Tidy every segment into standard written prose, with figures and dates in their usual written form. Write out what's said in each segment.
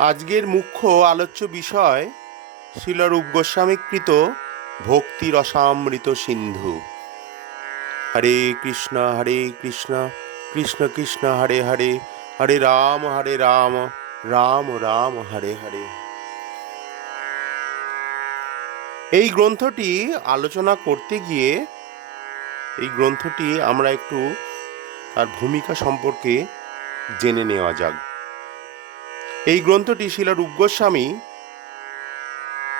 আজকের মুখ্য আলোচ্য বিষয় শ্রীল রূপ গোস্বামীকৃত ভক্তি রসামৃত সিন্ধু। হরে কৃষ্ণ কৃষ্ণ কৃষ্ণ হরে হরে, হরে রাম রাম রাম হরে হরে। এই গ্রন্থটি আলোচনা করতে গিয়ে আমরা একটু তার ভূমিকা সম্পর্কে জেনে নেওয়া যাক। এই গ্রন্থটি শ্রীল রূপ গোস্বামী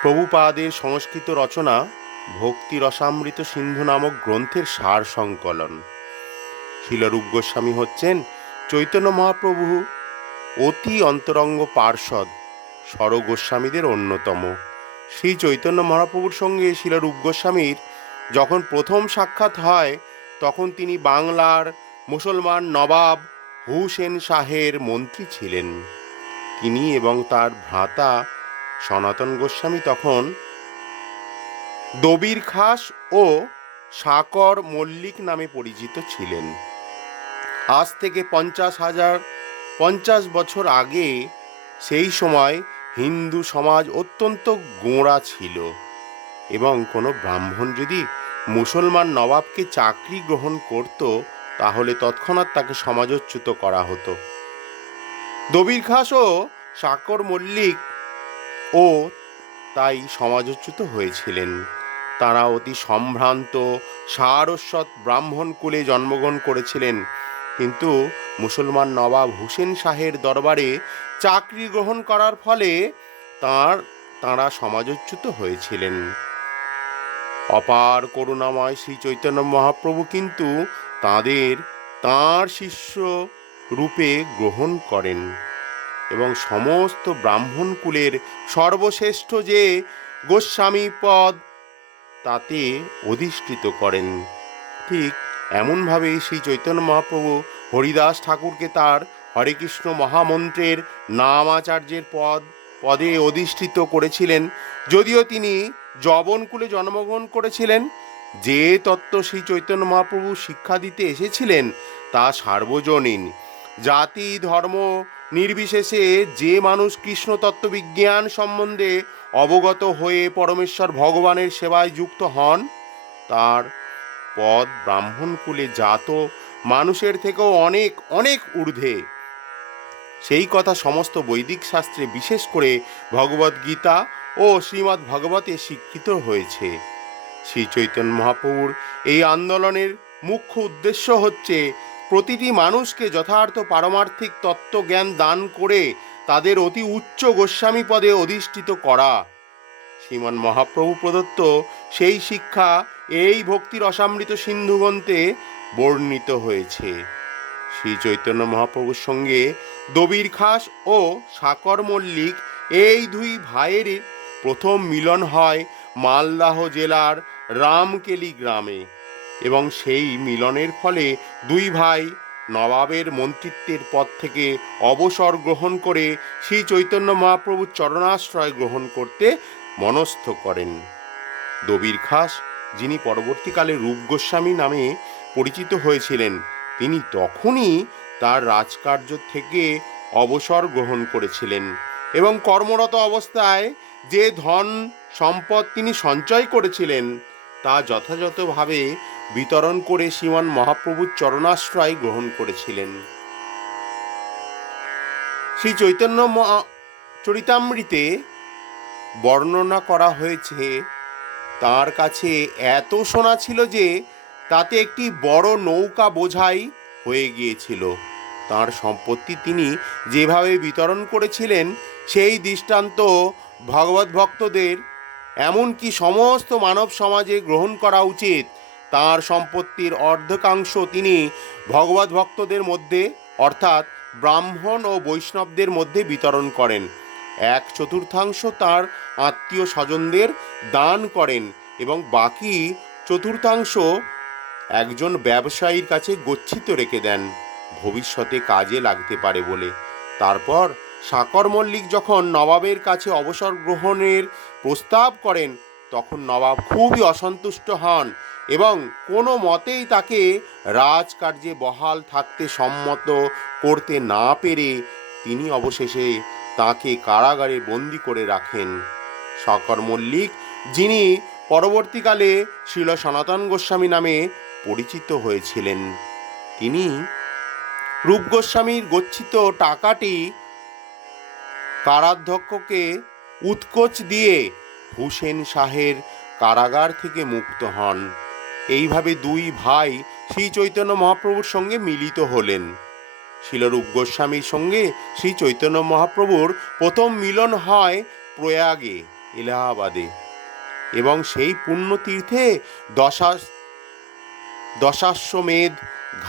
প্রভুপাদের সংস্কৃত রচনা ভক্তি রসামৃত সিন্ধু নামক গ্রন্থের সার সংকলন। শ্রীল রূপ গোস্বামী হচ্ছেন চৈতন্য মহাপ্রভু অতি অন্তরঙ্গ পার্ষদ স্বর গোস্বামীদের অন্যতম। শ্রী চৈতন্য মহাপ্রভুর সঙ্গে শ্রীল রূপ গোস্বামীর যখন প্রথম সাক্ষাৎ হয়, তখন তিনি বাংলার মুসলমান নবাব হুসেন শাহের মন্ত্রী ছিলেন। তিনি এবং তার ভ্রাতা সনাতন গোস্বামী তখন দবির খাস ও সাকর মল্লিক নামে পরিচিত ছিলেন। আজ থেকে 50 বছর আগে সেই সময় হিন্দু সমাজ অত্যন্ত গোঁড়া ছিল এবং কোনো ব্রাহ্মণ যদি মুসলমান নবাবকে চাকরি গ্রহণ করত, তাহলে তৎক্ষণাৎ তাকে সমাজচ্যুত করা হতো। দবির খাস ও সাকর মল্লিক ও তাই সমাজচ্যুত হয়েছিলেন। তারা অতি সম্ভ্রান্ত সারস্বত ব্রাহ্মণ কুলে জন্মগ্রহণ করেছিলেন, কিন্তু মুসলমান নবাব হুসেন শাহের দরবারে চাকরি গ্রহণ করার ফলে তাঁরা সমাজচ্যুত হয়েছিলেন। অপার করুণাময় শ্রী চৈতন্য মহাপ্রভু কিন্তু তাঁর শিষ্য রূপে গ্রহণ করেন এবং সমস্ত ব্রাহ্মণ কুলের সর্বশ্রেষ্ঠ যে গোস্বামী পদ তাতে অধিষ্ঠিত করেন। ঠিক এমনভাবে শ্রী চৈতন্য মহাপ্রভু হরিদাস ঠাকুরকে তার হরে কৃষ্ণ মহামন্ত্রের নামাচার্যের পদে অধিষ্ঠিত করেছিলেন। যদিও তিনি যবনকুলে জন্মগ্রহণ করেছিলেন, যে তত্ত্ব শ্রী চৈতন্য মহাপ্রভু শিক্ষা দিতে এসেছিলেন তা সার্বজনীন। জাতি ধর্ম নির্বিশেষে যে মানুষ কৃষ্ণ তত্ত্ববিজ্ঞান সম্বন্ধে অবগত হয়ে পরমেশ্বর ভগবানের সেবায় যুক্ত হন, তার পদ ব্রাহ্মণ কুলে জাত মানুষের থেকেও অনেক অনেক ঊর্ধ্বে। সেই কথা সমস্ত বৈদিক শাস্ত্রে, বিশেষ করে ভগবদ গীতা ও শ্রীমদ্ ভাগবতে স্বীকৃত হয়েছে। শ্রী চৈতন্য মহাপ্রভুর এই আন্দোলনের মুখ্য উদ্দেশ্য হচ্ছে প্রতিটি মানুষকে যথার্থ পারমার্থিক তত্ত্বজ্ঞান দান করে তাদের অতি উচ্চ গোস্বামী পদে অধিষ্ঠিত করা। শ্রীমান মহাপ্রভু প্রদত্ত সেই শিক্ষা এই ভক্তির অসামৃত সিন্ধু গ্রন্থে বর্ণিত হয়েছে। শ্রী চৈতন্য মহাপ্রভুর সঙ্গে দবির খাস ও সাকর মল্লিক এই দুই ভাইয়ের প্রথম মিলন হয় মালদাহ জেলার রামকেলি গ্রামে, এবং সেই মিলনের ফলে দুই ভাই নবাবের মন্ত্রিত্বের পদ থেকে অবসর গ্রহণ করে শ্রী চৈতন্য মহাপ্রভুর চরণাশ্রয় গ্রহণ করতে মনস্থ করেন। দবির খাস, যিনি পরবর্তীকালে রূপ গোস্বামী নামে পরিচিত হয়েছিলেন, তিনি তখনই তার রাজকার্য থেকে অবসর গ্রহণ করেছিলেন এবং কর্মরত অবস্থায় যে ধন সম্পদ তিনি সঞ্চয় করেছিলেন তা যথাযথভাবে বিতরণ করে শ্রীমান মহাপ্রভুর চরণাশ্রয় গ্রহণ করেছিলেন। শ্রী চৈতন্য চরিতামৃতে বর্ণনা করা হয়েছে, তার কাছে এত সোনা ছিল যে তাতে একটি বড় নৌকা বোঝাই হয়ে গিয়েছিল। তার সম্পত্তি তিনি যেভাবে বিতরণ করেছিলেন সেই দৃষ্টান্ত ভগবত ভক্তদের, এমনকি সমস্ত মানব সমাজে গ্রহণ করা উচিত। তার সম্পত্তির অর্ধেকাংশ তিনি ভগবত ভক্তদের মধ্যে, অর্থাৎ ব্রাহ্মণ ও বৈষ্ণবদের মধ্যে বিতরণ করেন। 1/4 তার আত্মীয় স্বজনদের দান করেন এবং বাকি 1/4 একজন ব্যবসায়ীর কাছে গচ্ছিত রেখে দেন, ভবিষ্যতে কাজে লাগতে পারে বলে। তারপর সাকর মল্লিক যখন নবাবের কাছে অবসর গ্রহণের প্রস্তাব করেন, তখন নবাব খুবই অসন্তুষ্ট হন এবং কোনো মতেই তাকে রাজকার্যে বহাল থাকতে সম্মত করতে না পেরে তিনি অবশেষে তাকে কারাগারে বন্দি করে রাখেন। শঙ্কর মল্লিক, যিনি পরবর্তীকালে শ্রীল সনাতন গোস্বামী নামে পরিচিত হয়েছিলেন, তিনি রূপ গোস্বামীর গচ্ছিত টাকাটি কারাধ্যক্ষকে উৎকোচ দিয়ে হুসেন শাহের কারাগার থেকে মুক্ত হন। এইভাবে দুই ভাই শ্রী চৈতন্য মহাপ্রভুর সঙ্গে মিলিত হলেন। শিলরূপ গোস্বামীর সঙ্গে শ্রী চৈতন্য মহাপ্রভুর প্রথম মিলন হয় প্রয়াগে, এলাহাবাদে, এবং সেই পুণ্যতীর্থে দশাশ্বমেধ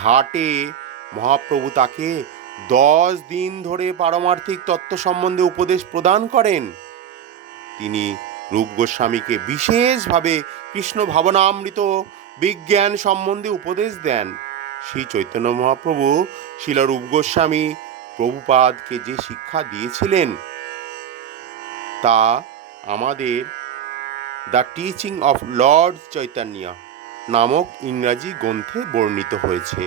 ঘাটে মহাপ্রভু তাকে 10 দিন ধরে পারমার্থিক তত্ত্ব সম্বন্ধে উপদেশ প্রদান করেন। তিনি রূপ গোস্বামীকে বিশেষভাবে কৃষ্ণ ভাবনামৃত বিজ্ঞান সম্বন্ধে উপদেশ দেন। শ্রী চৈতন্য মহাপ্রভু শিল রূপ গোস্বামী প্রভুপাদকে যে শিক্ষা দিয়েছিলেন তা আমাদের the teaching of Lord Chaitanya নামক ইংরাজি গ্রন্থে বর্ণিত হয়েছে।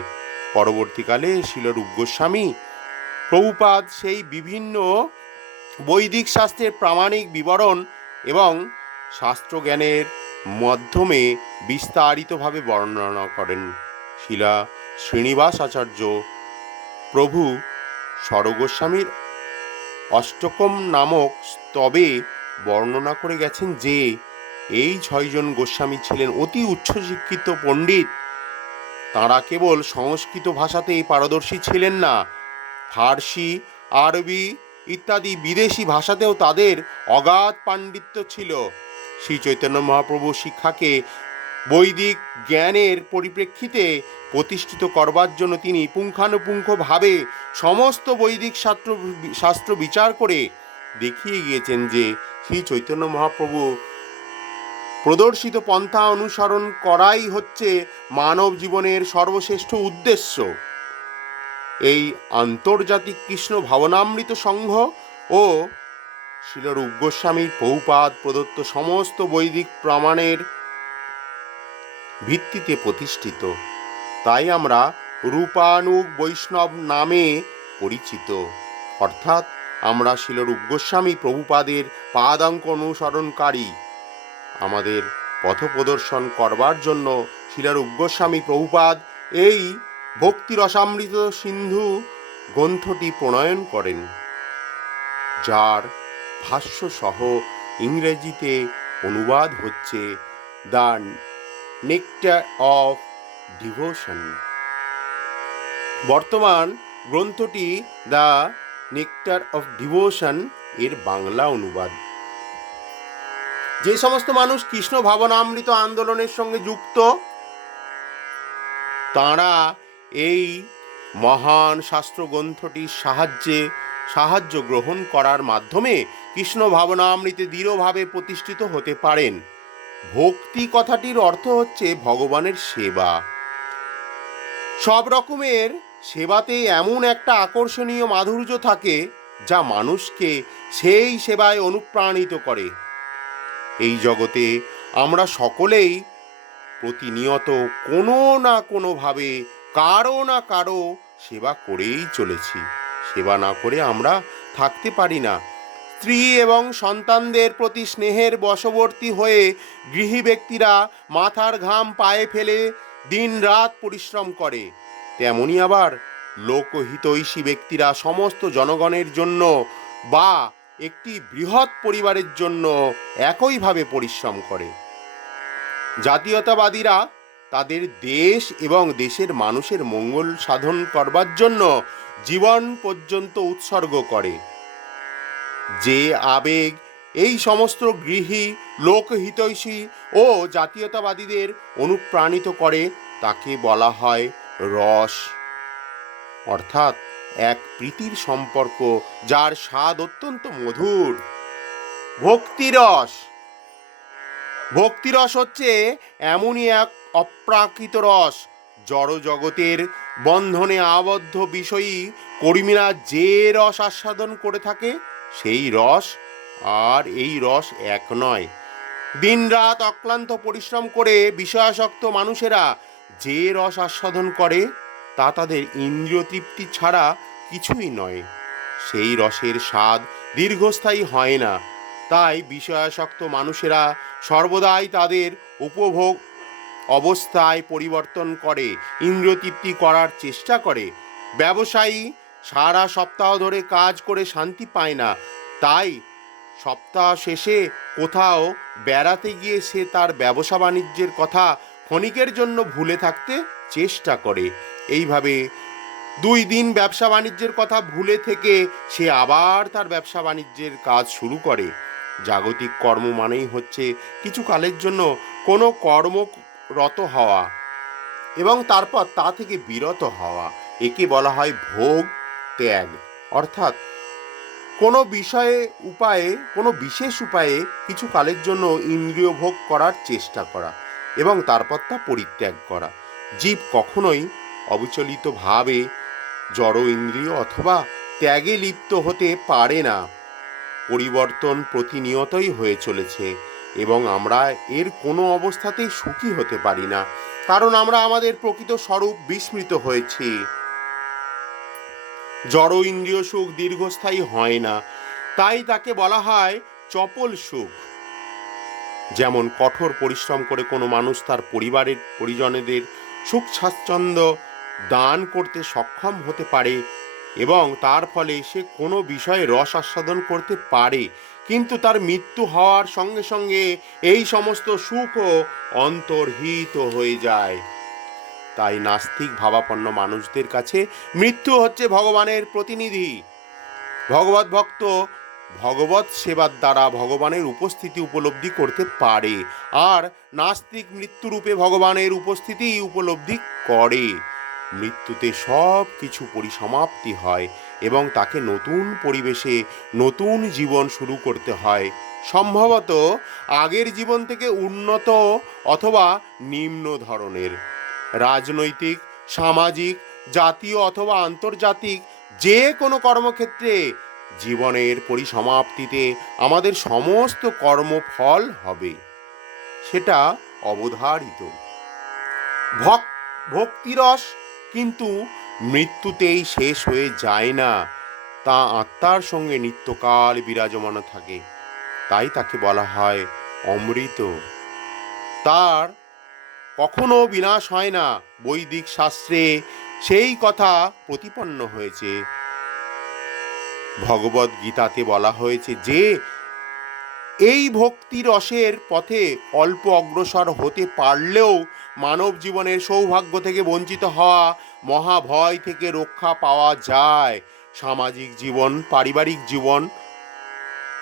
পরবর্তীকালে শিল রূপ গোস্বামী প্রভুপাদ সেই বিভিন্ন বৈদিক শাস্ত্রের প্রামাণিক বিবরণ এবং শাস্ত্রজ্ঞানের মাধ্যমে বিস্তারিতভাবে বর্ণনা করেন। শিলা শ্রীনিবাস আচার্য প্রভু স্বরগোস্বামীর অষ্টকম নামক স্তবে বর্ণনা করে গেছেন যে এই 6 জন গোস্বামী ছিলেন অতি উচ্চশিক্ষিত পণ্ডিত। তাঁরা কেবল সংস্কৃত ভাষাতেই পারদর্শী ছিলেন না, ফার্সি, আরবি ইত্যাদি বিদেশি ভাষাতেও তাদের অগাধ পাণ্ডিত্য ছিল। শ্রী চৈতন্য মহাপ্রভু শিক্ষাকে বৈদিক জ্ঞানের পরিপ্রেক্ষিতে প্রতিষ্ঠিত করবার জন্য তিনি পুঙ্খানুপুঙ্খভাবে সমস্ত বৈদিক শাস্ত্র বিচার করে দেখিয়ে গিয়েছেন যে শ্রী চৈতন্য মহাপ্রভু প্রদর্শিত পন্থা অনুসরণ করাই হচ্ছে মানব জীবনের সর্বশ্রেষ্ঠ উদ্দেশ্য। এই আন্তর্জাতিক কৃষ্ণ ভাবনামৃত সংঘ ও শিল রূপ গোস্বামীর প্রভুপাদ প্রদত্ত সমস্ত বৈদিক প্রমাণের ভিত্তিতে প্রতিষ্ঠিত। তাই আমরা রূপানুগ বৈষ্ণব নামে পরিচিত, অর্থাৎ আমরা শিল রূপ গোস্বামী প্রভুপাদের পাদাঙ্ক অনুসরণকারী। আমাদের পথ প্রদর্শন করবার জন্য শিল রূপ গোস্বামী প্রভুপাদ এই ভক্তি রসামৃত সিন্ধু গ্রন্থটি প্রণয়ন করেন, যার ভাষ্য সহ ইংরেজিতে অনুবাদ হচ্ছে দ্য নেকটার অফ ডিভোশন। বর্তমান গ্রন্থটি দ্য নেকটার অফ ডিভোশন এর বাংলা অনুবাদ। যে সমস্ত মানুষ কৃষ্ণ ভাবনামৃত আন্দোলনের সঙ্গে যুক্ত, তাঁরা এই মহান শাস্ত্র গ্রন্থটির সাহায্য গ্রহণ করার মাধ্যমে কৃষ্ণ ভাবনামৃতে দৃঢ়ভাবে প্রতিষ্ঠিত হতে পারেন। ভক্তি কথাটির অর্থ হচ্ছে ভগবানের সেবা। সব রকমের সেবাতেই এমন একটা আকর্ষণীয় মাধুর্য থাকে যা মানুষকে সেই সেবায় অনুপ্রাণিত করে। এই জগতে আমরা সকলেই প্রতিনিয়ত কোনো না কোনোভাবে কারো না কারো সেবা করেই চলেছি। সেবা না করে আমরা থাকতে পারি না। স্ত্রী এবং সন্তানদের প্রতি স্নেহের বশবর্তী হয়ে গৃহী ব্যক্তিরা মাথার ঘাম পায়ে ফেলে দিন রাত পরিশ্রম করে, তেমনি আবার লোকহিতৈষী ব্যক্তিরা সমস্ত জনগণের জন্য বা একটি বৃহৎ পরিবারের জন্য একইভাবে পরিশ্রম করে। জাতীয়তাবাদীরা তাদের দেশ এবং দেশের মানুষের মঙ্গল সাধন করবার জন্য জীবন পর্যন্ত উৎসর্গ করে। যে আবেগ এই সমস্ত গৃহী, লোকহিতৈষী ও জাতীয়তাবাদীদের অনুপ্রাণিত করে তাকে বলা হয় রস, অর্থাৎ এক প্রীতির সম্পর্ক যার স্বাদ অত্যন্ত মধুর। ভক্তিরস। ভক্তিরস হচ্ছে এমনই এক অপ্রাকৃত রস, জড় জগতের বন্ধনে আবদ্ধ বিষয়ী কর্মীরা যে রস আস্বাদন করে থাকে সেই রস আর এই রস এক নয়। দিনরাত অক্লান্ত পরিশ্রম করে বিষয়াসক্ত মানুষেরা যে রস আস্বাদন করে তা তাদের ইন্দ্রিয় তৃপ্তি ছাড়া কিছুই নয়। সেই রসের স্বাদ দীর্ঘস্থায়ী হয় না। তাই বিষয়াসক্ত মানুষেরা সর্বদাই তাদের উপভোগ অবস্থায় পরিবর্তন করে ইন্দ্রিয় তৃপ্তি করার চেষ্টা করে। ব্যবসায়ী সারা সপ্তাহ ধরে কাজ করে শান্তি পায় না, তাই সপ্তাহ শেষে কোথাও বেড়াতে গিয়ে সে তার ব্যবসা বাণিজ্যের কথা ক্ষণিকের জন্য ভুলে থাকতে চেষ্টা করে। এইভাবে 2 দিন ব্যবসা বাণিজ্যের কথা ভুলে থেকে সে আবার তার ব্যবসা বাণিজ্যের কাজ শুরু করে। জাগতিক কর্ম মানেই হচ্ছে কিছু কালের জন্য কোনো কর্মরত হওয়া এবং তারপর তা থেকে বিরত হওয়া। একে বলা হয় ভোগ ত্যাগ। অর্থাৎ কোনো কোনো বিশেষ উপায়ে কিছু কালের জন্য ইন্দ্রিয় ভোগ করার চেষ্টা করা এবং তারপর তা পরিত্যাগ করা। জীব কখনোই অবিচলিতভাবে জড় ইন্দ্রিয় অথবা ত্যাগে লিপ্ত হতে পারে না। পরিবর্তন প্রতিনিয়তই হয়ে চলেছে এবং আমরা এর কোনো অবস্থাতেই সুখী হতে পারি না, কারণ আমরা আমাদের প্রকৃত স্বরূপ বিস্মৃত হয়েছি। জড় ইন্দ্রিয় সুখ দীর্ঘস্থায়ী হয় না, তাই তাকে বলা হয় চপল সুখ। যেমন কঠোর পরিশ্রম করে কোনো মানুষ তার পরিবারের পরিজনেদের সুখ স্বাচ্ছন্দ্য দান করতে সক্ষম হতে পারে এবং তার ফলে সে কোনো বিষয়ে রস আস্বাদন করতে পারে, কিন্তু তার মৃত্যু হওয়ার সঙ্গে সঙ্গে এই সমস্ত সুখও অন্তর্হিত হয়ে যায়। তাই নাস্তিক ভাবাপন্ন মানুষদের কাছে মৃত্যু হচ্ছে ভগবানের প্রতিনিধি। ভগবত ভক্ত ভগবত সেবার দ্বারা ভগবানের উপস্থিতি উপলব্ধি করতে পারে, আর নাস্তিক মৃত্যুরূপে ভগবানের উপস্থিতি উপলব্ধি করে। মৃত্যুতে সব কিছু পরিসমাপ্তি হয় এবং তাকে নতুন পরিবেশে নতুন জীবন শুরু করতে হয়, সম্ভবত আগের জীবন থেকে উন্নত অথবা নিম্ন ধরনের। রাজনৈতিক, সামাজিক, জাতীয় অথবা আন্তর্জাতিক যে কোনো কর্মক্ষেত্রে জীবনের পরিসমাপ্তিতে আমাদের সমস্ত কর্মফল হবে, সেটা অবধারিত। ভক্তিরস কিন্তু মৃত্যুতেই শেষ হয়ে যায় না, তা আত্মার সঙ্গে নিত্যকাল বিরাজমান থাকে। তাই তাকে বলা হয় অমৃত। তার কখনো বিনাশ হয় না। বৈদিক শাস্ত্রে সেই কথা প্রতিপন্ন হয়েছে। ভগবদ গীতাতে বলা হয়েছে যে এই ভক্তি রসের পথে অল্প অগ্রসর হতে পারলেও মানব জীবনের সৌভাগ্য থেকে বঞ্চিত হওয়া মহাভয় থেকে রক্ষা পাওয়া যায়। সামাজিক জীবন, পারিবারিক জীবন,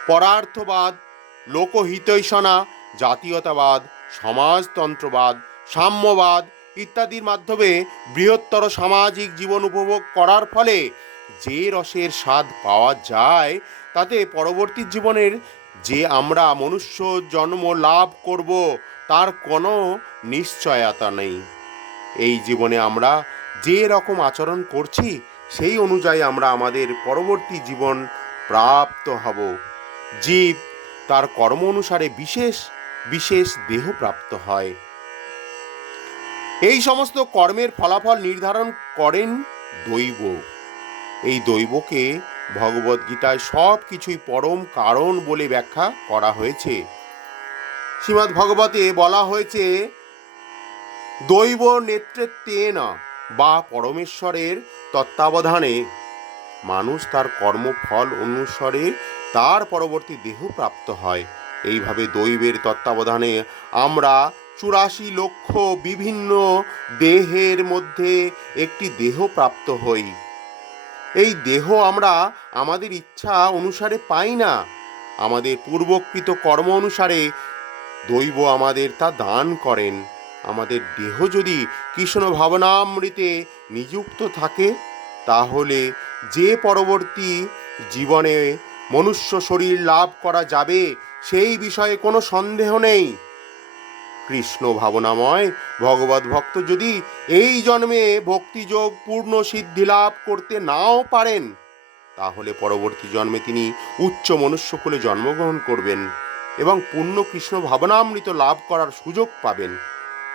পরার্থবাদ, লোকহিতৈষণা, জাতীয়তাবাদ, সমাজতন্ত্রবাদ, সাম্যবাদ ইত্যাদির মাধ্যমে বৃহত্তর সামাজিক জীবন উপভোগ করার ফলে যে রসের স্বাদ পাওয়া যায় তাতে পরবর্তী জীবনের যে আমরা মনুষ্য জন্ম লাভ করব তার কোনো নিশ্চয়তা নেই। এই জীবনে আমরা যে রকম আচরণ করছি সেই অনুযায়ী আমরা আমাদের পরবর্তী জীবন প্রাপ্ত হব। জীব তার কর্ম অনুসারে বিশেষ বিশেষ দেহ প্রাপ্ত হয়। এই সমস্ত কর্মের ফলাফল নির্ধারণ করেন দৈব। এই দৈবকে ভগবদ্গীতায় সব কিছুই পরম কারণ বলে ব্যাখ্যা করা হয়েছে। শ্রীমদ্ ভগবতে বলা হয়েছে দৈব নেতৃত্বেন বা পরমেশ্বরের তত্ত্বাবধানে মানুষ তার কর্মফল অনুসারে তার পরবর্তী দেহ প্রাপ্ত হয়। এইভাবে দৈবের তত্ত্বাবধানে আমরা 84 লক্ষ বিভিন্ন দেহের মধ্যে একটি দেহ প্রাপ্ত হই। এই দেহ আমরা আমাদের ইচ্ছা অনুসারে পাই না, আমাদের পূর্বকৃত কর্ম অনুসারে দৈব আমাদের তা দান করেন। আমাদের দেহ যদি কৃষ্ণ ভাবনামৃতে নিযুক্ত থাকে তাহলে যে পরবর্তী জীবনে মনুষ্য শরীর লাভ করা যাবে সেই বিষয়ে কোনো সন্দেহ নেই। কৃষ্ণ ভাবনাময় ভগবত ভক্ত যদি এই জন্মে ভক্তিযোগ পূর্ণ সিদ্ধি লাভ করতে নাও পারেন তাহলে পরবর্তী জন্মে তিনি উচ্চ মনুষ্যকুলে জন্মগ্রহণ করবেন এবং পূর্ণ কৃষ্ণ ভাবনামৃত লাভ করার সুযোগ পাবেন।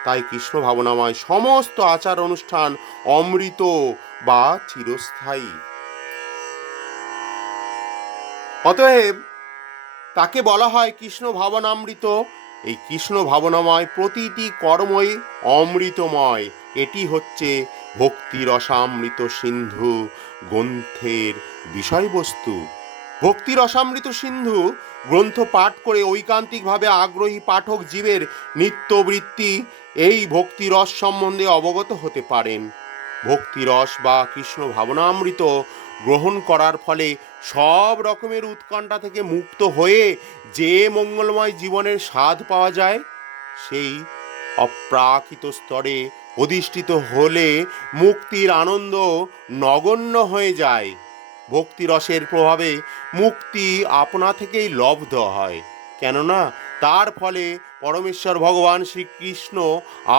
তাই কৃষ্ণ ভাবনাময় সমস্ত আচার অনুষ্ঠান অমৃত বা চিরস্থায়ী। অতএব তাকে বলা হয় কৃষ্ণ ভাবনামৃত। এই কৃষ্ণ ভাবনাময় প্রতিটি কর্মই অমৃতময়। এটি হচ্ছে ভক্তি রসামৃত সিন্ধু গ্রন্থের বিষয়বস্তু। ভক্তি রসামৃত সিন্ধু গ্রন্থ পাঠ করে ঐকান্তিকভাবে আগ্রহী পাঠক জীবের নিত্যবৃত্তি এই ভক্তিরস সম্বন্ধে অবগত হতে পারেন। ভক্তিরস বা কৃষ্ণ ভাবনামৃত গ্রহণ করার ফলে সব রকমের উৎকণ্ঠা থেকে মুক্ত হয়ে যে মঙ্গলময় জীবনের স্বাদ পাওয়া যায়, সেই অপ্রাকৃত স্তরে অধিষ্ঠিত হলে মুক্তির আনন্দ নগণ্য হয়ে যায়। ভক্তিরসের প্রভাবে মুক্তি আপনা থেকেই লব্ধ হয়, কেননা তার ফলে পরমেশ্বর ভগবান শ্রীকৃষ্ণ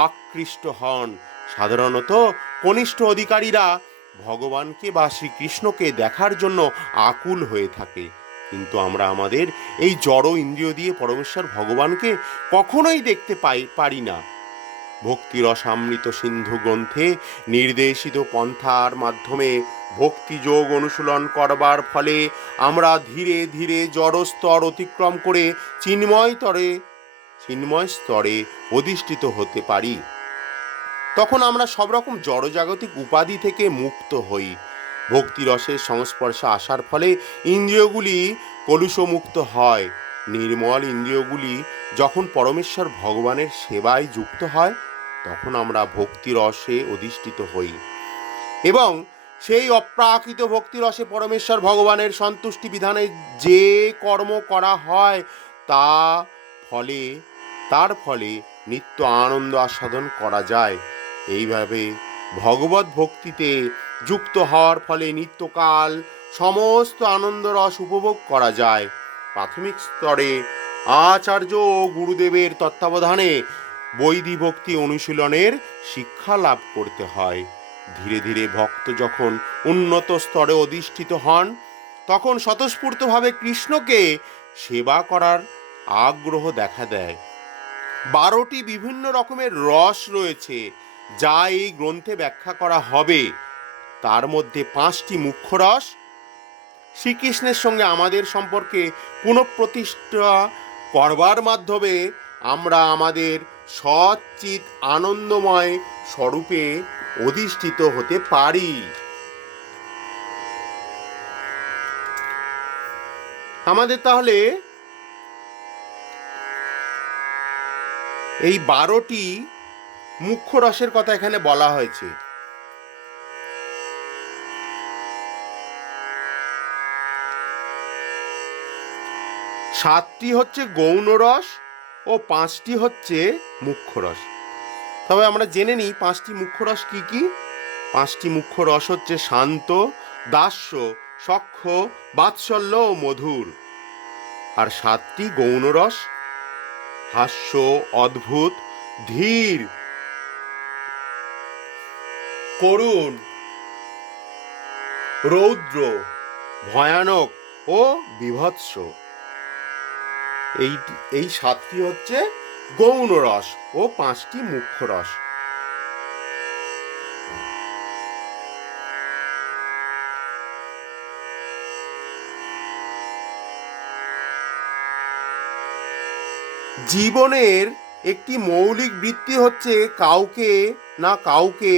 আকৃষ্ট হন। সাধারণত কনিষ্ঠ অধিকারীরা ভগবানকে বা শ্রীকৃষ্ণকে দেখার জন্য আকুল হয়ে থাকে, কিন্তু আমরা আমাদের এই জড় ইন্দ্রিয় দিয়ে পরমেশ্বর ভগবানকে কখনোই দেখতে পারি না। ভক্তিরসামৃত সিন্ধু গ্রন্থে নির্দেশিত পন্থার মাধ্যমে ভক্তিযোগ অনুশীলন করবার ফলে আমরা ধীরে ধীরে জড় স্তর অতিক্রম করে চিন্ময় স্তরে অধিষ্ঠিত হতে পারি। তখন আমরা সব রকম জড়জাগতিক উপাধি থেকে মুক্ত হই। ভক্তিরসের সংস্পর্শে আসার ফলে ইন্দ্রিয়গুলি কলুষমুক্ত হয়। নির্মল ইন্দ্রিয়গুলি যখন পরমেশ্বর ভগবানের সেবায় যুক্ত হয়, তখন আমরা ভক্তিরসে অধিষ্ঠিত হই এবং সেই অপ্রাকৃত ভক্তিরসে পরমেশ্বর ভগবানের সন্তুষ্টি বিধানে যে কর্ম করা হয় তার ফলে নিত্য আনন্দ আস্বাদন করা যায়। এইভাবে ভগবত ভক্তিতে যুক্ত হওয়ার ফলে নিত্যকাল সমস্ত আনন্দ রস উপভোগ করা যায়। প্রাথমিক স্তরে আচার্য ও গুরুদেবের তত্ত্বাবধানে বৈদিক ভক্তি অনুশীলনের শিক্ষা লাভ করতে হয়। ধীরে ধীরে ভক্ত যখন উন্নত স্তরে অধিষ্ঠিত হন, তখন স্বতঃস্ফূর্তভাবে কৃষ্ণকে সেবা করার আগ্রহ দেখা দেয়। 12টি বিভিন্ন রকমের রস রয়েছে যা এই গ্রন্থে ব্যাখ্যা করা হবে। তার মধ্যে 5টি মুখ্য রস শ্রীকৃষ্ণের সঙ্গে আমাদের সম্পর্কে পুনঃপ্রতিষ্ঠা করবার মাধ্যমে আমরা আমাদের সচ্চিৎ আনন্দময় স্বরূপে অধিষ্ঠিত হতে পারি। আমাদের তাহলে এই 12টি মুখ্য রসের কথা এখানে বলা হয়েছে। সাতটি হচ্ছে গৌণ রস ও 5টি হচ্ছে মুখ্য রস। তবে আমরা জেনে নিই 5টি মুখ্য রস কি কি। 5টি মুখ্য রস হচ্ছে শান্ত, দাস্য, সখ্য, বাৎসল্য ও মধুর। আর 7টি গৌণ রস হাস্য, অদ্ভুত, ধীর, করুণ, রৌদ্র, ভয়ানক ও বীভৎস। এই 7টি হচ্ছে গৌণ রস ও 5টি মুখ্য রস। জীবনের একটি মৌলিক বৃত্তি হচ্ছে কাউকে না কাউকে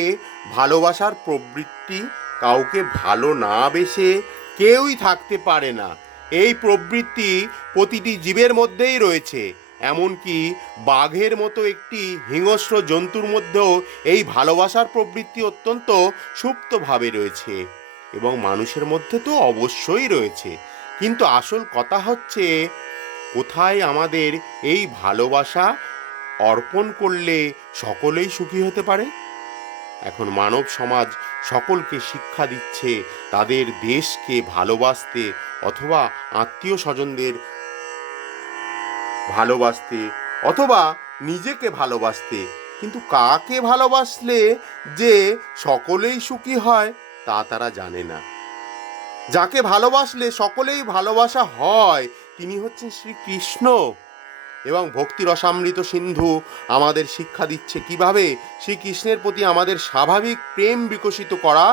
ভালোবাসার প্রবৃত্তি। কাউকে ভালো না বেসে কেউই থাকতে পারে না। এই প্রবৃত্তি প্রতিটি জীবের মধ্যেই রয়েছে। এমনকি বাঘের মতো একটি হিংস্র জন্তুর মধ্যেও এই ভালোবাসার প্রবৃত্তি অত্যন্ত সুপ্তভাবে রয়েছে এবং মানুষের মধ্যে তো অবশ্যই রয়েছে। কিন্তু আসল কথা হচ্ছে কোথায় আমাদের এই ভালোবাসা অর্পণ করলে সকলেই সুখী হতে পারে। এখন মানব সমাজ সকলকে শিক্ষা দিচ্ছে তাদের দেশকে ভালোবাসতে অথবা আত্মীয় স্বজনদের ভালোবাসতে অথবা নিজেকে ভালোবাসতে, কিন্তু কাকে ভালোবাসলে যে সকলেই সুখী হয় তা তারা জানে না। যাকে ভালোবাসলে সকলেই ভালোবাসা হয় তিনি হচ্ছেন শ্রীকৃষ্ণ। এবং ভক্তি রসামৃত সিন্ধু আমাদের শিক্ষা দিচ্ছে কিভাবে শ্রীকৃষ্ণের প্রতি আমাদের স্বাভাবিক প্রেম বিকশিত করা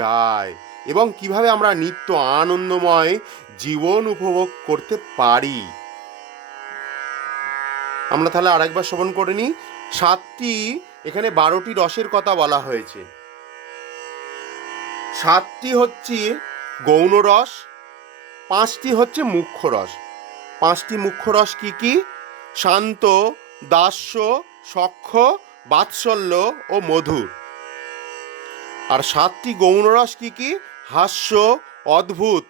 যায় এবং কিভাবে আমরা নিত্য আনন্দময় জীবন উপভোগ করতে পারি। আমরা তাহলে আরেকবার শ্রবণ করে নিই। 7টি, এখানে 12টি রসের কথা বলা হয়েছে। 7টি হচ্ছে গৌণ রস, 5টি হচ্ছে মুখ্য রস। 5টি মুখ্য রস কি কি? শান্ত, দাস্য, সখ্য, বাৎসল্য ও মধুর। আর 7টি গৌণ রস কি কি? হাস্য, অদ্ভুত,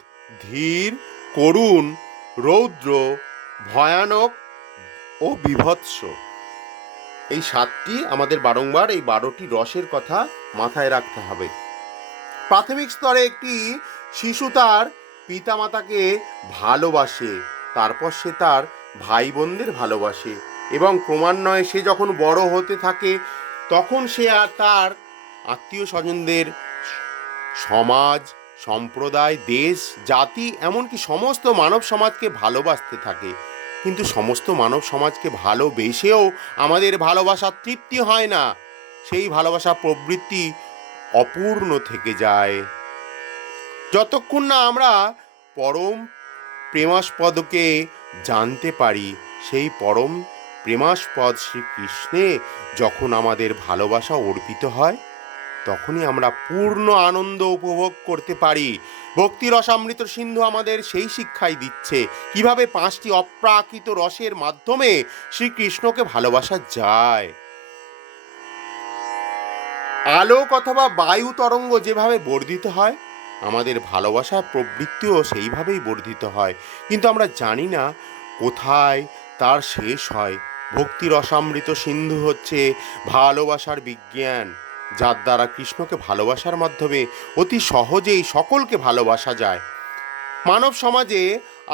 ধীর, করুণ, রৌদ্র, ভয়ানক ও বীভৎস। এই 7টি আমাদের বারংবার এই 12টি রসের কথা মাথায় রাখতে হবে। প্রাথমিক স্তরে একটি শিশু তার পিতামাতাকে ভালোবাসে, তারপর সে তার ভাই বোনদের ভালোবাসে, এবং ক্রমান্বয়ে সে যখন বড় হতে থাকে তখন সে আর তার আত্মীয় স্বজনদের, সমাজ, সম্প্রদায়, দেশ, জাতি, এমনকি সমস্ত মানব সমাজকে ভালোবাসতে থাকে। কিন্তু সমস্ত মানব সমাজকে ভালোবেসেও আমাদের ভালোবাসার তৃপ্তি হয় না, সেই ভালোবাসা প্রবৃত্তি অপূর্ণ থেকে যায়। যতক্ষণ না আমরা পরম প্রেমাস্পদকে জানতে পারি, সেই পরম প্রেমাস্পদ শ্রীকৃষ্ণে যখন আমাদের ভালোবাসা অর্পিত হয়, তখনই আমরা পূর্ণ আনন্দ উপভোগ করতে পারি। ভক্তি রসামৃত সিন্ধু আমাদের সেই শিক্ষাই দিচ্ছে কিভাবে 5টি অপ্রাকৃত রসের মাধ্যমে শ্রীকৃষ্ণকে ভালোবাসা যায়। আলোক অথবা বায়ু তরঙ্গ যেভাবে বর্ধিত হয়, আমাদের ভালোবাসার প্রবৃত্তিও সেইভাবেই বর্ধিত হয়, কিন্তু আমরা জানি না কোথায় তার শেষ হয়। ভক্তি রসামৃত সিন্ধু হচ্ছে ভালোবাসার বিজ্ঞান, যার দ্বারা কৃষ্ণকে ভালোবাসার মাধ্যমে অতি সহজেই সকলকে ভালোবাসা যায়। মানব সমাজে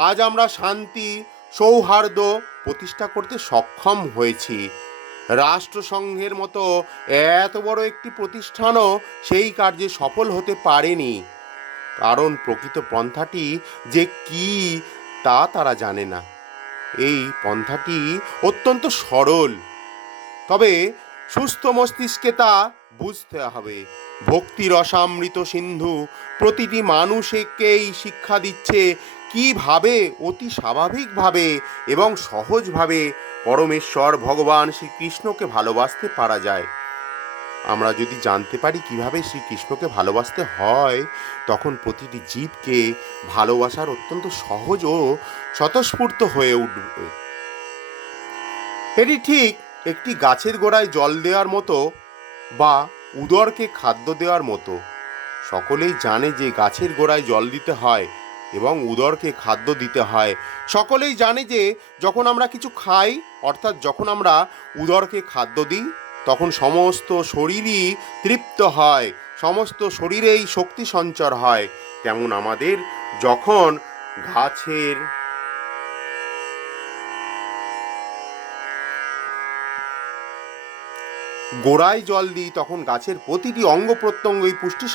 আজ আমরা শান্তি, সৌহার্দ্য প্রতিষ্ঠা করতে সক্ষম হয়েছি। রাষ্ট্রসংঘের মতো এত বড় একটি প্রতিষ্ঠানও সেই কার্যে সফল হতে পারেনি, কারণ প্রকৃত পন্থাটি যে কি তা তারা জানে না। এই পন্থাটি অত্যন্ত সরল, তবে সুস্থ মস্তিষ্কে তা বুঝতে হবে। ভক্তি রসামৃত সিন্ধু প্রতিটি মানুষকেই শিক্ষা দিচ্ছে কিভাবে অতি স্বাভাবিকভাবে এবং সহজভাবে পরমেশ্বর ভগবান শ্রীকৃষ্ণকে ভালোবাসতে পারা যায়। আমরা যদি জানতে পারি কিভাবে শ্রীকৃষ্ণকে ভালোবাসতে হয়, তখন প্রতিটি জীবকে ভালোবাসার অত্যন্ত সহজ ও স্বতঃস্ফূর্ত হয়ে উঠবে। এটি ঠিক একটি গাছের গোড়ায় জল দেওয়ার মতো বা উদরকে খাদ্য দেওয়ার মতো। সকলেই জানে যে গাছের গোড়ায় জল দিতে হয় এবং উদরকে খাদ্য দিতে হয়। সকলেই জানে যে যখন আমরা কিছু খাই, অর্থাৎ যখন আমরা উদরকে খাদ্য দিই, তখন সমস্ত শরীরই তৃপ্ত হয়, সমস্ত শরীরেই শক্তি সঞ্চার হয়। তেমন আমাদের যখন গাছের গোড়ায় জল দিই, তখন গাছের প্রতিটি অঙ্গ প্রত্যঙ্গই পুষ্টি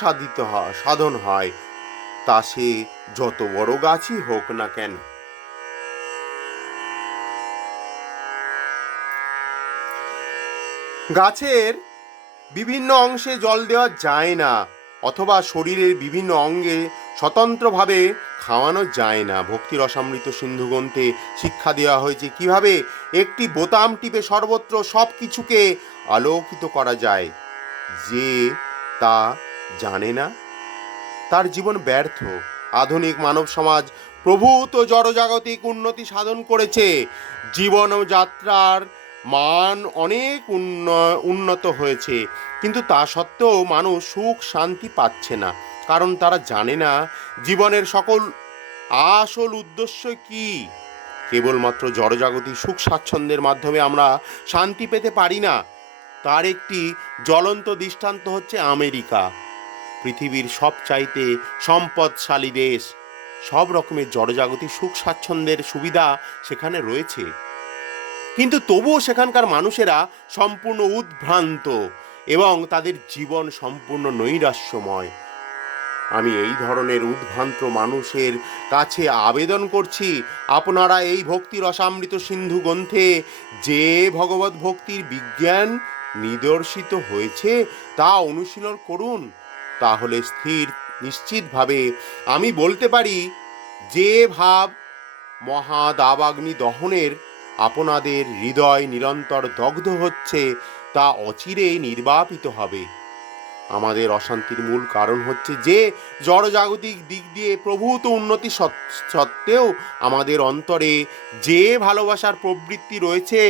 সাধন হয়, তা সে যত বড় গাছই হোক না কেন। গাছের বিভিন্ন অংশে জল দেওয়া যায় না, অথবা শরীরের বিভিন্ন অঙ্গে স্বতন্ত্রভাবে খাওয়ানো যায় না। ভক্তি রসামৃত সিন্ধু গ্রন্থে শিক্ষা দেওয়া হয়েছে কিভাবে একটি বোতাম টিপে সর্বত্র সব কিছুকে আলোকিত করা যায়। যে তা জানে না, তার জীবন ব্যর্থ। আধুনিক মানব সমাজ প্রভূত জড়জাগতিক উন্নতি সাধন করেছে, জীবনযাত্রার মান অনেক উন্নত হয়েছে, কিন্তু তা সত্ত্বেও মানুষ সুখ শান্তি পাচ্ছে না, কারণ তারা জানে না জীবনের সকল আসল উদ্দেশ্য কি। কেবলমাত্র জড়জাগতিক সুখ স্বাচ্ছন্দ্যের মাধ্যমে আমরা শান্তি পেতে পারি না। তার একটি জ্বলন্ত দৃষ্টান্ত হচ্ছে আমেরিকা। পৃথিবীর সবচাইতে সম্পদশালী দেশ, সব রকমের জড়জাগতিক সুখ স্বাচ্ছন্দ্যের সুবিধা সেখানে রয়েছে, কিন্তু তবুও সেখানকার মানুষেরা সম্পূর্ণ উদ্ভ্রান্ত এবং তাদের জীবন সম্পূর্ণ নৈরাশ্যময়। আমি এই ধরনের উদ্ভ্রান্ত মানুষের কাছে আবেদন করছি, আপনারা এই ভক্তি রসামৃত সিন্ধু গ্রন্থে যে ভগবত ভক্তির বিজ্ঞান নিদর্শিত হয়েছে তা অনুশীলন করুন। তাহলে স্থির নিশ্চিতভাবে আমি বলতে পারি যে ভাব মহাদাবাগ্নি দহনের আপনাদের হৃদয় নিরন্তর দগ্ধ হচ্ছে, তা অচিরেই নির্বাপিত হবে। আমাদের অশান্তির মূল কারণ হচ্ছে যে জড়জাগতিক দিক দিয়ে প্রভূত উন্নতি সত্ত্বেও আমাদের অন্তরে যে ভালোবাসার প্রবৃত্তি রয়েছে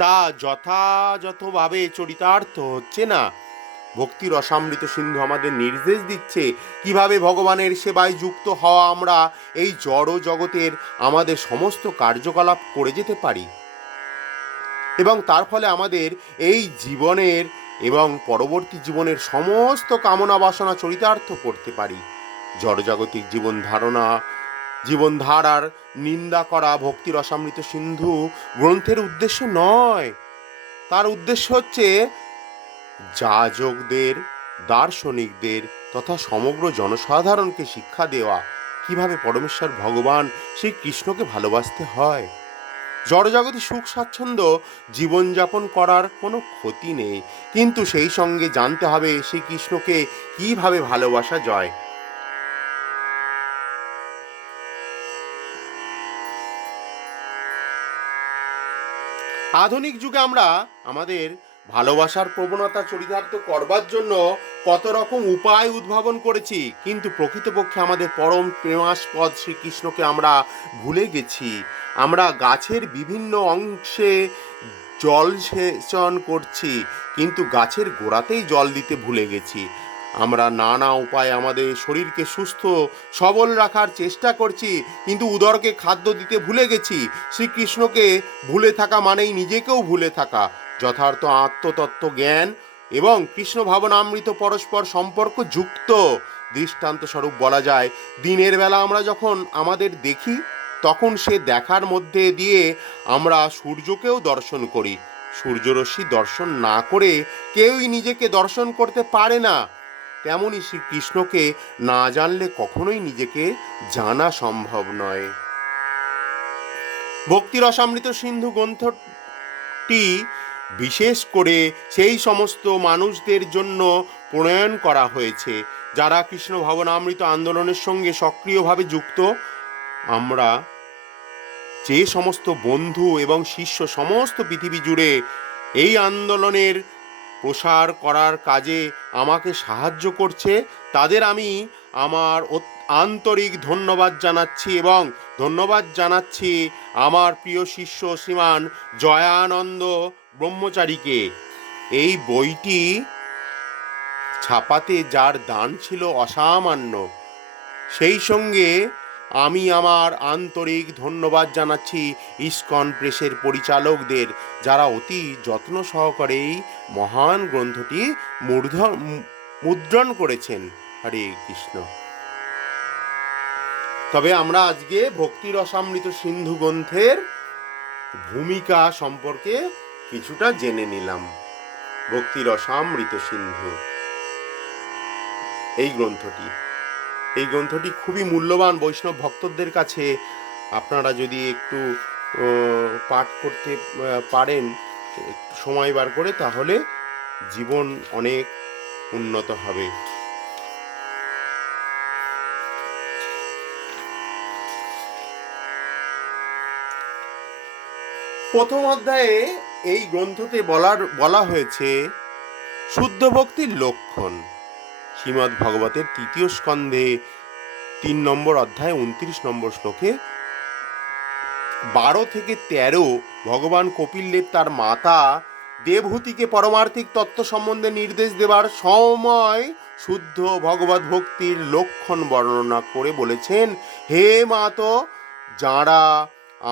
তা যথাযথভাবে চরিতার্থ হচ্ছে না। ভক্তি রসামৃত সিন্ধু আমাদের নির্দেশ দিচ্ছে কিভাবে ভগবানের সেবায় যুক্ত হওয়া আমরা এই জড় জগতের আমাদের সমস্ত কার্যকলাপ করে যেতে পারি এবং তার ফলে আমাদের এই জীবনের এবং পরবর্তী জীবনের সমস্ত কামনা বাসনা চরিতার্থ করতে পারি। জড়জাগতিক জীবনধারার নিন্দা করা ভক্তি রসামৃত সিন্ধু গ্রন্থের উদ্দেশ্য নয়। তার উদ্দেশ্য হচ্ছে যাজকদের, দার্শনিকদের তথা সমগ্র জনসাধারণকে শিক্ষা দেওয়া কিভাবে পরমেশ্বর ভগবান সেই কৃষ্ণকে ভালোবাসতে হয়। জড়জগতে সুখ স্বাচ্ছন্দ্য জীবনযাপন করার কোনো ক্ষতি নেই, কিন্তু সেই সঙ্গে জানতে হবে সেই কৃষ্ণকে কিভাবে ভালোবাসা যায়। আধুনিক যুগে আমরা আমাদের ভালোবাসার প্রবণতা চরিতার্থ করবার জন্য কত রকম উপায় উদ্ভাবন করেছি, কিন্তু প্রকৃতপক্ষে আমাদের পরম প্রেমাস্পদ শ্রীকৃষ্ণকে আমরা ভুলে গেছি। আমরা গাছের বিভিন্ন অংশে জল সেচন করছি, কিন্তু গাছের গোড়াতেই জল দিতে ভুলে গেছি। আমরা নানা উপায়ে আমাদের শরীরকে সুস্থ সবল রাখার চেষ্টা করছি, কিন্তু উদরকে খাদ্য দিতে ভুলে গেছি। শ্রীকৃষ্ণকে ভুলে থাকা মানেই নিজেকেও ভুলে থাকা। যথার্থ আত্মতত্ত্ব জ্ঞান এবং কৃষ্ণ ভাবনামৃত পরস্পর সম্পর্ক যুক্ত। দৃষ্টান্ত স্বরূপ বলা যায়, দিনের বেলা আমরা যখন আমাদের দেখি তখন সে দেখার মধ্যে দিয়ে আমরা সূর্যকেও দর্শন করি। সূর্যরশ্মি দর্শন না করে কেউই নিজেকে দর্শন করতে পারে না। তেমনই শ্রীকৃষ্ণকে না জানলে কখনোই নিজেকে জানা সম্ভব নয়। ভক্তি রসামৃত সিন্ধু গ্রন্থটি বিশেষ করে সেই সমস্ত মানুষদের জন্য প্রণয়ন করা হয়েছে যারা কৃষ্ণ ভাবনামৃত আন্দোলনের সঙ্গে সক্রিয়ভাবে যুক্ত। আমরা যে সমস্ত বন্ধু এবং শিষ্য সমস্ত পৃথিবী জুড়ে এই আন্দোলনের প্রসার করার কাজে আমাকে সাহায্য করছে, তাদের আমি আমার আন্তরিক ধন্যবাদ জানাচ্ছি এবং ধন্যবাদ জানাচ্ছি আমার প্রিয় শিষ্য শ্রীমান জয়ানন্দ ব্রহ্মচারীকে। এই বইটি ছাপাতে যার দান ছিল অসামান্য, সেই সঙ্গে আমি আমার আন্তরিক ধন্যবাদ জানাচ্ছি ইসকন প্রেসের পরিচালকদের, যারা অতি যত্ন সহকারে এই মহান গ্রন্থটি মুদ্রণ করেছেন। হরে কৃষ্ণ। তবে আমরা আজকে ভক্তি রসামৃত সিন্ধু গ্রন্থের ভূমিকা সম্পর্কে কিছুটা জেনে নিলাম। ভক্তি রসামৃত সিন্ধু এই গ্রন্থটি খুবই মূল্যবান বৈষ্ণব ভক্তদের কাছে। আপনারা যদি একটু পাঠ করতে পারেন সময় বার করে, তাহলে জীবন অনেক উন্নত হবে। প্রথম অধ্যায়ে এই গ্রন্থতে বলা হয়েছে শুদ্ধ ভক্তির লক্ষণ। শ্রীমদ্ ভগবতের তৃতীয় স্কন্ধে 3 নম্বর অধ্যায় 29 নম্বর শ্লোকে 12 থেকে 13 ভগবান কপিলদেব তার মাতা দেবহূতিকে পরমার্থিক তত্ত্ব সম্বন্ধে নির্দেশ দেবার সময় শুদ্ধ ভগবত ভক্তির লক্ষণ বর্ণনা করে বলেছেন, হে মাতো, যাঁরা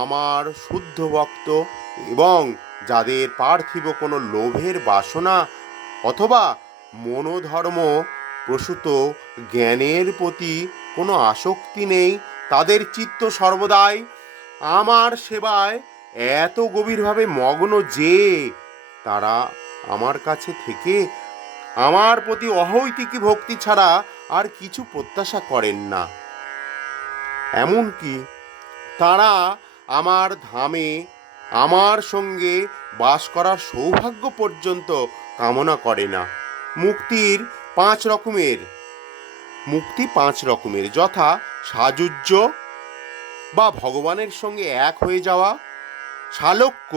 আমার শুদ্ধ ভক্ত এবং যাদের পার্থিব কোনো লোভের বাসনা অথবা মনোধর্ম প্রসূত জ্ঞানের প্রতি কোনো আসক্তি নেই, তাদের চিত্ত সর্বদাই আমার সেবায় এত গভীরভাবে মগ্ন যে তারা আমার কাছে থেকে আমার প্রতি অহৈতুকী ভক্তি ছাড়া আর কিছু প্রত্যাশা করেন না। এমনকি তারা আমার ধামে আমার সঙ্গে বাস করার সৌভাগ্য পর্যন্ত কামনা করে না। মুক্তি 5 রকমের, যথা সাযুজ্য, বা ভগবানের সঙ্গে এক হয়ে যাওয়া, সালোক্য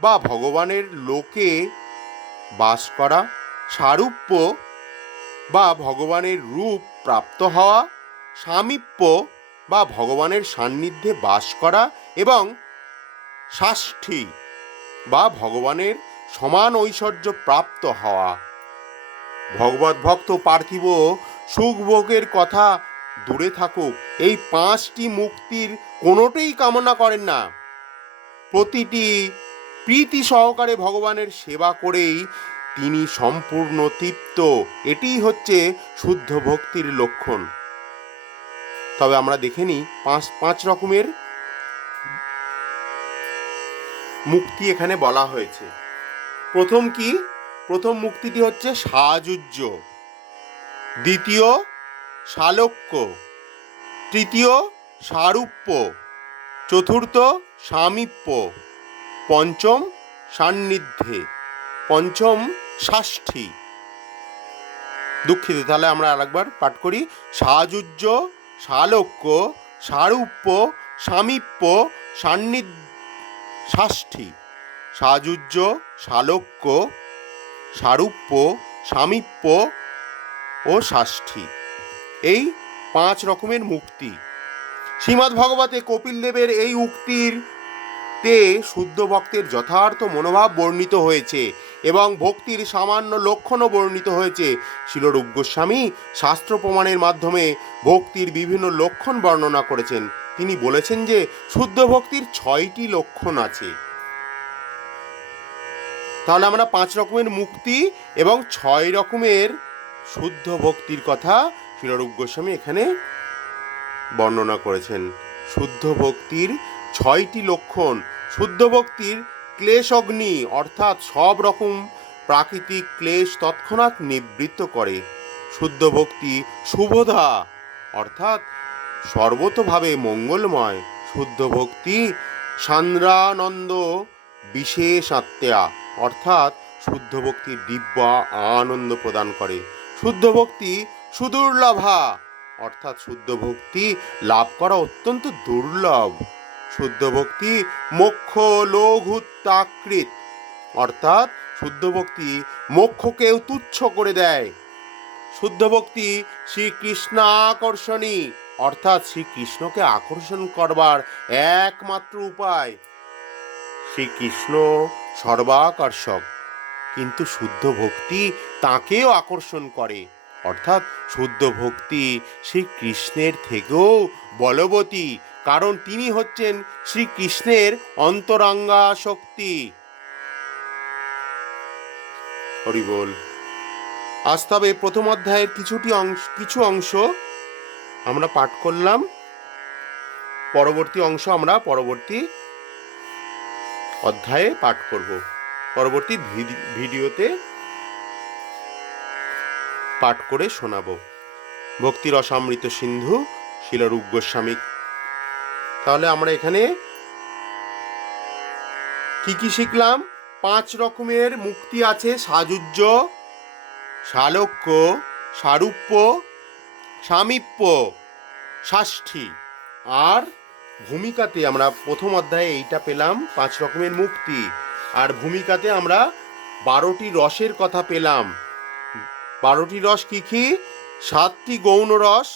বা ভগবানের লোকে বাস করা, সারূপ্য বা ভগবানের রূপ প্রাপ্ত হওয়া, সামীপ্য বা ভগবানের সান্নিধ্যে বাস করা এবং ষাষ্ঠী বা ভগবানের সমান ঐশ্বর্য প্রাপ্ত হওয়া। ভগবত ভক্ত পার্থিব সুখভোগের কথা দূরে থাকুক, এই 5টি মুক্তির কোনোটাই কামনা করেন না। প্রতিটি প্রীতি সহকারে ভগবানের সেবা করেই তিনি সম্পূর্ণ তৃপ্ত। এটিই হচ্ছে শুদ্ধ ভক্তির লক্ষণ। তবে আমরা দেখে নিই পাঁচ রকমের মুক্তি এখানে বলা হয়েছে। প্রথম কি? প্রথম মুক্তিটি হচ্ছে সাযুজ্য, দ্বিতীয় সালোক্য, তৃতীয় সারূপ্য, চতুর্থ সামীপ্য, পঞ্চম সান্নিধ্যে, পঞ্চম ষাষ্ঠী। দুঃখিত, তাহলে আমরা আরেকবার পাঠ করি। সাযুজ্য, সালোক্য, সারূপ্য, সামীপ্য, ষাষ্ঠী। সাযুজ্য, সালোক্য, সারূপ্য, সামীপ্য ও ষাষ্ঠী, এই 5 রকমের মুক্তি। শ্রীমদ্ ভগবতে কপিল দেবের এই উক্তির তে শুদ্ধ ভক্তের যথার্থ মনোভাব বর্ণিত হয়েছে এবং ভক্তির সামান্য লক্ষণও বর্ণিত হয়েছে। শিলরূপ গোস্বামী শাস্ত্র প্রমাণের মাধ্যমে ভক্তির বিভিন্ন লক্ষণ বর্ণনা করেছেন। তিনি বলেছেন যে শুদ্ধ ভক্তির 6টি লক্ষণ আছে। তাহলে আমরা 5 রকমের মুক্তি এবং 6 রকমের শুদ্ধ ভক্তির কথা শিলরূপ গোস্বামী এখানে বর্ণনা করেছেন। শুদ্ধ ভক্তির 6টি লক্ষণ। শুদ্ধ ভক্তির ক্লেশ অগ্নি, অর্থাৎ সব রকম প্রাকৃতিক ক্লেশ তৎক্ষণাৎ নিবৃত্ত করে। শুদ্ধ ভক্তি শুভদা, অর্থাৎ সর্বতোভাবে মঙ্গলময়। শুদ্ধ ভক্তি সান্দ্রানন্দ বিশেষ আত্মা, অর্থাৎ শুদ্ধ ভক্তির দিব্য আনন্দ প্রদান করে। শুদ্ধ ভক্তি সুদুর্লভা, অর্থাৎ শুদ্ধ ভক্তি লাভ করা অত্যন্ত দুর্লভ। শুদ্ধ ভক্তি মোক্ষ লঘুত্যাকৃত, অর্থাৎ শুদ্ধ ভক্তি মোক্ষকেও তুচ্ছ করে দেয়। শুদ্ধ ভক্তি শ্রীকৃষ্ণাকর্ষণী, অর্থাৎ শ্রীকৃষ্ণকে আকর্ষণ করবার একমাত্র উপায়। শ্রীকৃষ্ণ সর্বাকর্ষক, কিন্তু শুদ্ধ ভক্তি তাকেও আকর্ষণ করে, অর্থাৎ শুদ্ধ ভক্তি শ্রীকৃষ্ণের থেকেও বলবতী, কারণ তিনি হচ্ছেন শ্রীকৃষ্ণের অন্তরাঙ্গা শক্তি। হরি বল। আজ তবে প্রথম অধ্যায়ের কিছু অংশ আমরা পাঠ করলাম। পরবর্তী অংশ আমরা পরবর্তী অধ্যায়ে পাঠ করব, পরবর্তী ভিডিওতে পাঠ করে শোনাব। ভক্তি রসামৃত সিন্ধু শিলরূপ গোস্বামী। তাহলে আমরা এখানে কি কি শিখলাম? 5 রকমের মুক্তি আছে: সাযুজ্য, সালোক্য, সারূপ্য, সামীপ্য, ষাষ্ঠী। আর ভূমিকাতে আমরা প্রথম অধ্যায়ে এইটা পেলাম 5 রকমের মুক্তি, আর ভূমিকাতে আমরা 12টি রসের কথা পেলাম। 12টি রস কি কি? 7টি গৌণ রস,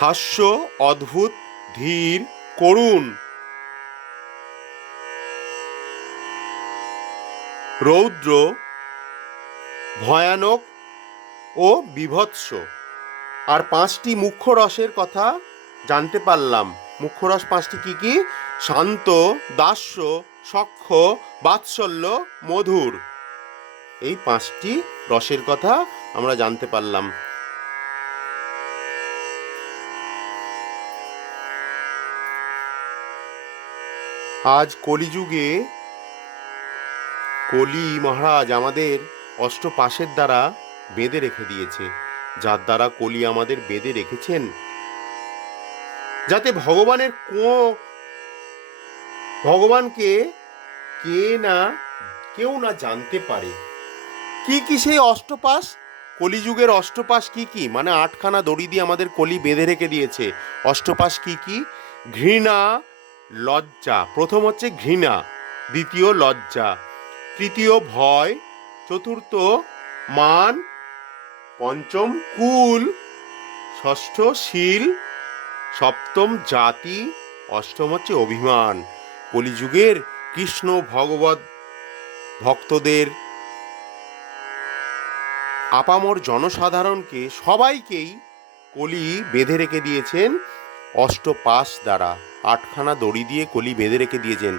হাস্য, অদ্ভুত, ধীর, করুণ, রৌদ্র, ভয়ানক ও বীভৎস। আর 5টি মুখ্য রসের কথা জানতে পারলাম। মুখ্য রস 5টি কি কি? শান্ত, দাস্য, সখ্য, বাৎসল্য, মধুর। এই 5টি রসের কথা আমরা জানতে পারলাম। আজ কলিযুগে কলি মহারাজ আমাদের অষ্টপাশের দ্বারা বেঁধে রেখে দিয়েছে, যার দ্বারা কলি আমাদের বেঁধে রেখেছেন, যাতে ভগবানকে কেউ না জানতে পারে। কি কি সেই অষ্টপাশ? কলিযুগের অষ্টপাশ কি কি, মানে আটখানা দড়ি দিয়ে আমাদের কলি বেঁধে রেখে দিয়েছে। অষ্টপাশ কি কি? ঘৃণা, লজ্জা। প্রথম হচ্ছে ঘৃণা, দ্বিতীয় লজ্জা, তৃতীয় ভয়, চতুর্থ মান, পঞ্চম কুল, ষষ্ঠ শীল, সপ্তম জাতি, অষ্টম হচ্ছে অভিমান। কলিযুগের কৃষ্ণ ভগবত ভক্তদের, আপামর জনসাধারণকে, সবাইকেই কলি বেঁধে রেখে দিয়েছেন অষ্টপাশ দ্বারা। আটখানা দড়ি দিয়ে কলি বেঁধে রেখে দিয়েছেন।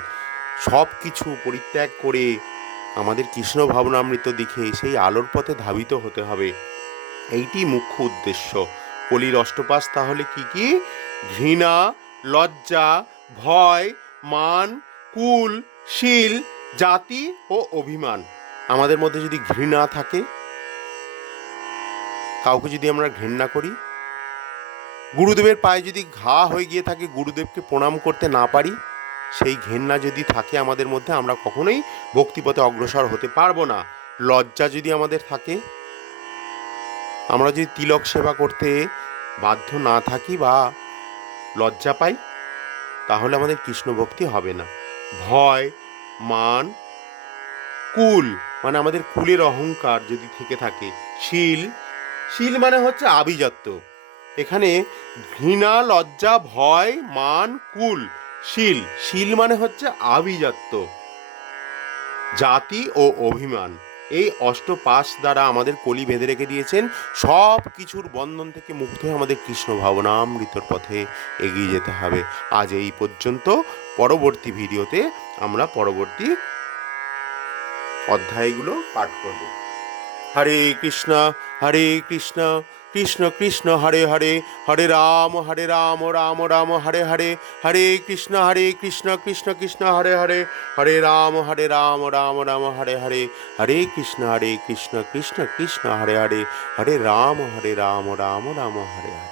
সব কিছু পরিত্যাগ করে আমাদের কৃষ্ণ ভাবনামৃত দিকে সেই আলোর পথে ধাবিত হতে হবে, এইটি মুখ্য উদ্দেশ্য। কলির অষ্টপাশ তাহলে কি কি? ঘৃণা, লজ্জা, ভয়, মান, কুল, শীল, জাতি ও অভিমান। আমাদের মধ্যে যদি ঘৃণা থাকে, কাউকে যদি আমরা ঘৃণা করি, গুরুদেবের পায়ে যদি ঘা হয়ে গিয়ে থাকে, গুরুদেবকে প্রণাম করতে না পারি, সেই ঘৃণা যদি থাকে আমাদের মধ্যে, আমরা কখনোই ভক্তিপথে অগ্রসর হতে পারবো না। লজ্জা যদি আমাদের থাকে, আমরা যদি তিলক সেবা করতে বাধ্য না থাকি বা লজ্জা পাই, তাহলে আমাদের কৃষ্ণ ভক্তি হবে না। ভয়, মান, কুল মানে আমাদের কুলের অহংকার যদি থেকে থাকে, শীল, শীল মানে হচ্ছে আভিজাত্য। এখানে ঘৃণা, লজ্জা, ভয়, মান, কুল, শীল, শীল মানে হচ্ছে আভিজাত্য, জাতি ও অভিমান। এই অষ্টপাশ দ্বারা আমাদের কলি বেঁধে রেখে দিয়েছেন। সব কিছুর বন্ধন থেকে মুক্ত হয়ে আমাদের কৃষ্ণ ভাবনামৃতর পথে এগিয়ে যেতে হবে। আজ এই পর্যন্ত। পরবর্তী ভিডিওতে আমরা পরবর্তী অধ্যায়গুলো পাঠ করব। হরে কৃষ্ণ হরে কৃষ্ণ কৃষ্ণ কৃষ্ণ হরে হরে, হরে রাম রাম রাম হরে হরে, হরে কৃষ্ণ কৃষ্ণ কৃষ্ণ হরে হরে, হরে রাম রাম হরে হরে, হরে কৃষ্ণ কৃষ্ণ কৃষ্ণ হরে হরে, হরে রাম রাম হরে হরে।